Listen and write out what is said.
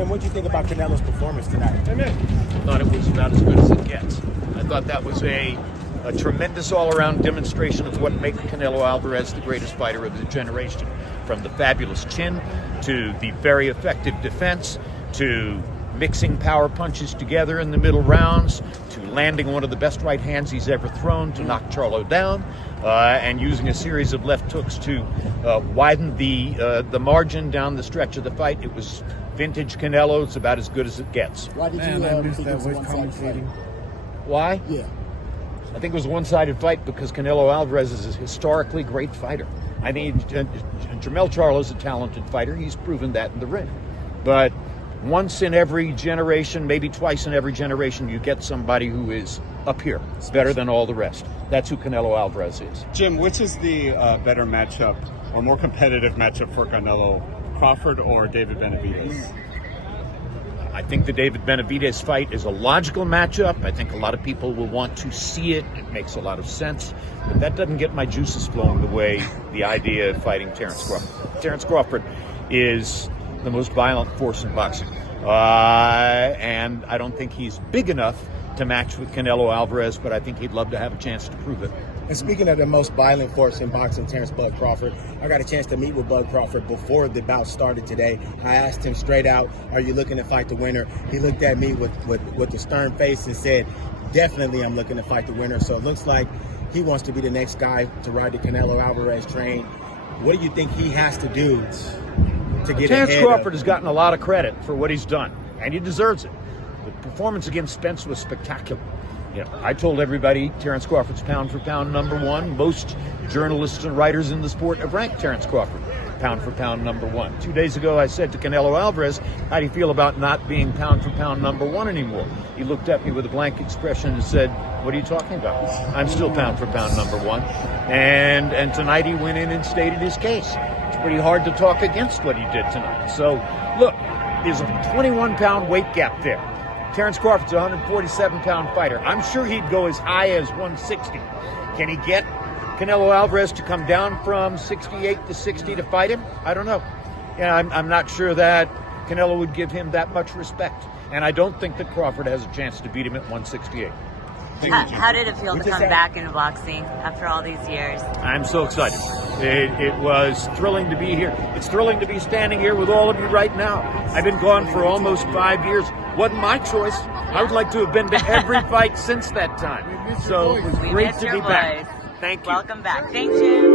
And what do you think about Canelo's performance tonight? I thought it was about as good as it gets. I thought that was a tremendous all-around demonstration of what makes Canelo Alvarez the greatest fighter of the generation. From the fabulous chin, to the very effective defense, to mixing power punches together in the middle rounds, to landing one of the best right hands he's ever thrown to knock Charlo down, and using a series of left hooks to widen the margin down the stretch of the fight. It was vintage Canelo. It's about as good as it gets. Why did Man, you I missed think that it was a voice one-sided fight? Why? Yeah. I think it was a one-sided fight because Canelo Alvarez is a historically great fighter. I mean, Jermell Charlo is a talented fighter. He's proven that in the ring. But once in every generation, maybe twice in every generation, you get somebody who is up here, better than all the rest. That's who Canelo Alvarez is. Jim, which is the better matchup or more competitive matchup for Canelo, Crawford or David Benavidez? I think the David Benavidez fight is a logical matchup. I think a lot of people will want to see it. It makes a lot of sense. But that doesn't get my juices flowing the way the idea of fighting Terence Crawford. Terence Crawford is the most violent force in boxing. And I don't think he's big enough to match with Canelo Alvarez, but I think he'd love to have a chance to prove it. And speaking of the most violent force in boxing, Terence Bud Crawford, I got a chance to meet with Bud Crawford before the bout started today. I asked him straight out, are you looking to fight the winner? He looked at me with a stern face and said, definitely I'm looking to fight the winner. So it looks like he wants to be the next guy to ride the Canelo Alvarez train. What do you think he has to do to get Terence ahead Crawford has gotten a lot of credit for what he's done, and he deserves it. The performance against Spence was spectacular. You know, I told everybody Terence Crawford's pound for pound number one. Most journalists and writers in the sport have ranked Terence Crawford pound for pound number one. 2 days ago, I said to Canelo Alvarez, how do you feel about not being pound for pound number one anymore? He looked at me with a blank expression and said, what are you talking about? I'm still pound for pound number one. And tonight he went in and stated his case. It's pretty hard to talk against what he did tonight. So, look, there's a 21-pound weight gap there. Terence Crawford's a 147-pound fighter. I'm sure he'd go as high as 160. Can he get Canelo Alvarez to come down from 68 to 60 to fight him? I don't know. Yeah, I'm not sure that Canelo would give him that much respect. And I don't think that Crawford has a chance to beat him at 168. How did it feel to come back into boxing after all these years? I'm so excited. It was thrilling to be here. It's thrilling to be standing here with all of you right now. I've been gone for almost 5 years. Wasn't my choice. I would like to have been to every fight since that time. So it was great to be back. Thank you. Welcome back. Thank you.